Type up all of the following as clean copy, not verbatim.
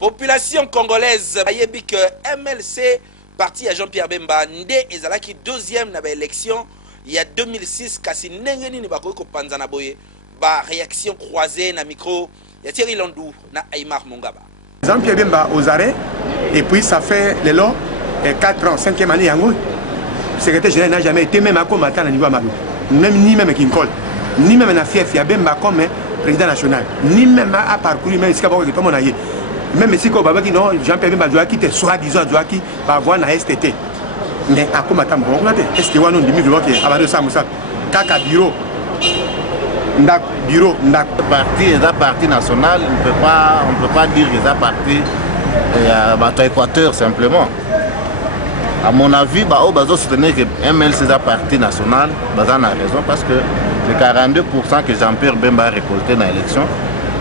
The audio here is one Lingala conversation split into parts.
Population congolaise, ayebi que MLC parti à Jean-Pierre Bemba ndé ezalaki deuxième na ba élection il y a 2006 kasi ndenge nini bakoki kopanza na boye ba réaction croisée na micro ya Thierry Landou na Aymar Mongaba. Jean-Pierre Bemba aux arrêts et puis ça fait le long 4 ans 5e année yango. Le secrétaire général n'a jamais été même à combattant à niveau Amadou. Même ni même Kinkol, ni même na fief ya Bemba comme président national, ni même à parcourir même ici tout le monde aille. Même si Kobaba qui non, Jean-Pierre Bemba doit quitter soi-disant doit qui par voie na STT. Mais à combattant bon est-ce que on demi bloqué Amadou Samoussa kaka bureau parti est un parti national, on peut pas dire que c'est un parti à Équateur simplement. À mon avis, on soutenir que MLC est un parti national, on a raison parce que les 42% que Jean-Pierre Bemba a récolté dans l'élection,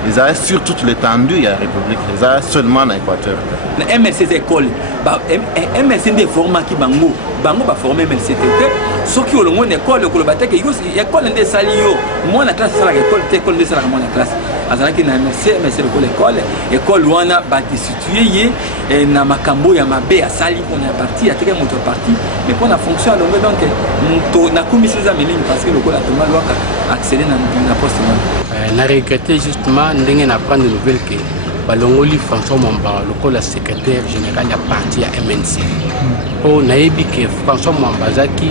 ils ont sur toute l'étendue de la République, ils ont seulement dans l'Équateur. MLC c'est école, MLC des formats qui bango va former MLC. Ceux qui ont une école, l'école des salio, moi la classe c'est l'école de la classe. Azalaki na MLC école wana bati situé et na makambo ya mabe ya sali pour na parti ya teke moto parti mais pour la fonction longue donc na commission za meling parce que le col a tout mal accéder na poste na regretté justement ndenge na prendre de nouvelles que balongoli François Mwamba le col secrétaire général ya parti à MNC o nayebi que François Mwamba zaki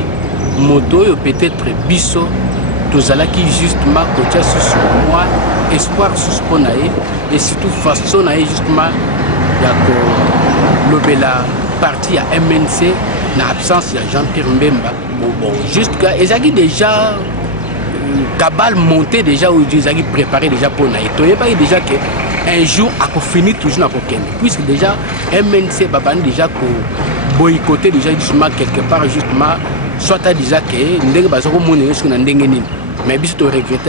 moto yo peut-être biso tozalaki justement côté sur moi espoir sur ponae et surtout façon nae justement ya ko lobela parti à MNC na absence de Jean-Pierre Bemba bon jusqu'à ezaki déjà cabal monté déjà ou ezaki préparé déjà pour nae to pas déjà que un jour à finir toujours na kokende puisque déjà MNC babani déjà ko boycotter déjà justement quelque part justement soit à déjà que ndenge bazoko monene sur na ndenge nini mais biso to regretter